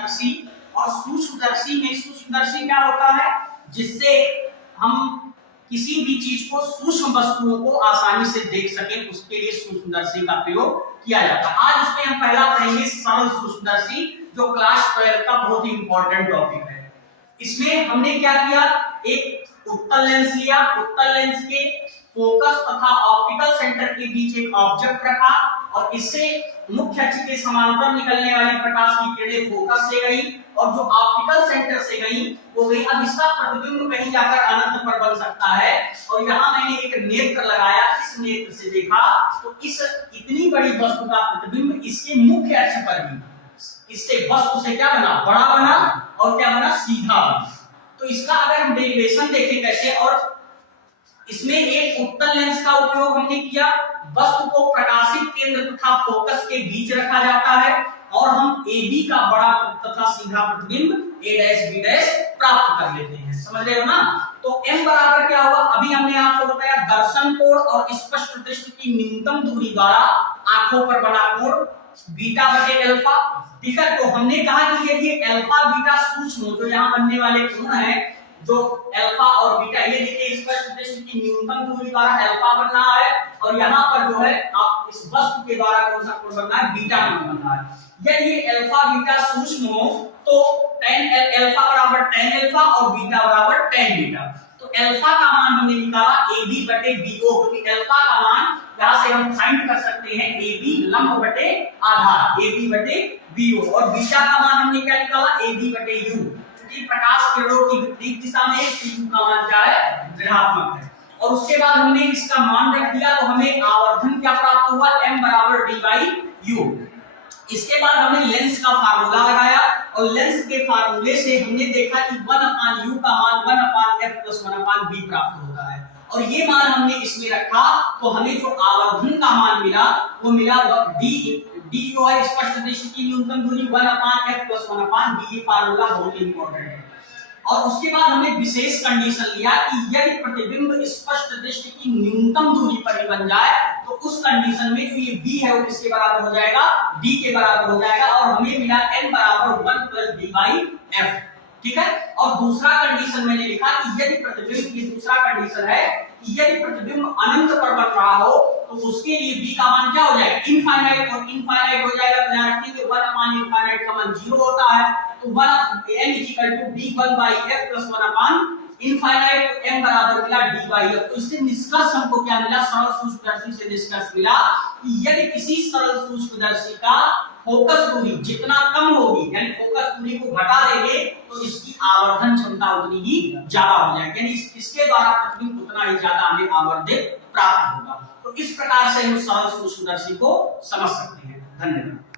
सूक्ष्मदर्शी और सूक्ष्मदर्शी में सूक्ष्मदर्शी क्या होता है, जिससे हम किसी भी चीज को सूक्ष्म वस्तुओं को आसानी से देख सकें, उसके लिए सूक्ष्मदर्शी का प्रयोग किया जाता है। आज इसमें हम पहला पढ़ेंगे सरल सूक्ष्मदर्शी, जो क्लास 12 का बहुत ही इंपॉर्टेंट टॉपिक है। इसमें हमने क्या किया, एक उत्तल लेंस लिया, उत्तल लेंस के फोकस तथा ऑप्टिकल सेंटर के बीच एक ऑब्जेक्ट रखा और इससे मुख्य अक्ष के समांतर निकलने वाली प्रकाश की किरणें फोकस से गई और जो ऑप्टिकल सेंटर से गई वो गई। अब इसका प्रतिबिंब कहीं जाकर अनंत पर बन सकता है और यहाँ मैंने एक नेत्र लगाया, इस नेत्र से देखा तो इस इतनी बड़ी वस्तु का प्रतिबिंब इसके मुख्य अक्ष पर भी, इससे वस्तु से क्या बना, बड़ा बना और क्या बना, सीधा बना। तो इसका अगर हम डेरिवेशन देखें कैसे, और इसमें एक उत्तल लेंस का उपयोग हमने किया, वस्तु को प्रकाशित केंद्र तथा फोकस के बीच रखा जाता है और हम AB का बड़ा तथा सीधा प्रतिबिंब A' B' प्राप्त कर लेते हैं। समझ रहे हो ना। तो M बराबर क्या हुआ, अभी हमने आपको बताया दर्शन कोण और स्पष्ट दृष्टि की न्यूनतम दूरी द्वारा आंखों पर बना कोण बीटा बटे अल्फा। ठीक है, तो हमने कहा कि यदि अल्फा बीटा सूक्ष्म जो यहाँ बनने वाले कोण है, जो अल्फा और बीटा, ये देखिए स्पष्ट दृष्टि की न्यूनतम दूरी द्वारा अल्फा बन रहा है और यहाँ पर जो है आप इस वस्तु के द्वारा कौन सा कोण बन रहा है, बीटा कोण बन रहा है। यदि अल्फा बीटा सूक्ष्म हो तो tan अल्फा बराबर tan अल्फा और बीटा बराबर tan बीटा। तो अल्फा का मान हमने निकाला AB बटे BO, क्योंकि अल्फा का मान यहाँ से हम फाइंड कर सकते हैं AB लंब बटे आधार, AB बटे BO, और बीटा का मान हमने क्या निकाला, AB बटे U, क्योंकि प्रकाश किरणों की विपरीत दिशा में U का मान क्या है, ऋणात्मक है। और उसके बाद हमने इसका मान रख दिया तो हमें आवर्धन क्या प्राप्त हुआ, M बराबर D बाई U। इसके बाद हमने लेंस का फार्मूला लगाया और लेंस के फार्मूले से हमने देखा कि 1/u का मान 1/f + 1/b प्राप्त होता है और ये मान हमने इसमें रखा तो हमें जो आवर्धन का मान मिला वो मिला d जो है स्पष्ट दृष्टि की न्यूनतम दूरी 1/f + 1/b। ये फार्मूला बहुत इंपॉर्टेंट है। और उसके बाद हमने विशेष कंडीशन लिया कि यदि प्रतिबिंब स्पष्ट दृष्टि की न्यूनतम दूरी पर ही बन जाए तो उस कंडीशन में जो ये b है वो किसके बराबर हो जाएगा, d के बराबर हो जाएगा और हमें मिला n बराबर 1 + d/f। ठीक है, और दूसरा कंडीशन मैंने लिखा कि यदि प्रतिबिंब, ये दूसरा कंडीशन है कि यदि प्रतिबिंब अनंत पर बन रहा हो तो उसके लिए b का मान क्या हो जाएगा, इनफाइनाइट, और इनफाइनाइट हो जाएगा तो ध्यान रखिए 1/∞ का मान 0 होता है तो 1 n = d1/f + 1/∞ m बराबर मिला d/f। तो इससे निष्कर्ष हमको क्या मिला, सरल सूक्ष्मदर्शी से निष्कर्ष मिला कि यदि किसी सरल सूक्ष्मदर्शी का फोकस दूरी जितना कम होगी, यानी फोकस दूरी को घटा देंगे तो इसकी आवर्धन क्षमता उतनी ही ज्यादा हो जाएगी, यानी इसके द्वारा प्रतिबिंब उतना ही ज्यादा हमें आवर्धित प्राप्त होगा। तो इस प्रकार से हम सरल सूक्ष्मदर्शी को समझ सकते हैं। धन्यवाद।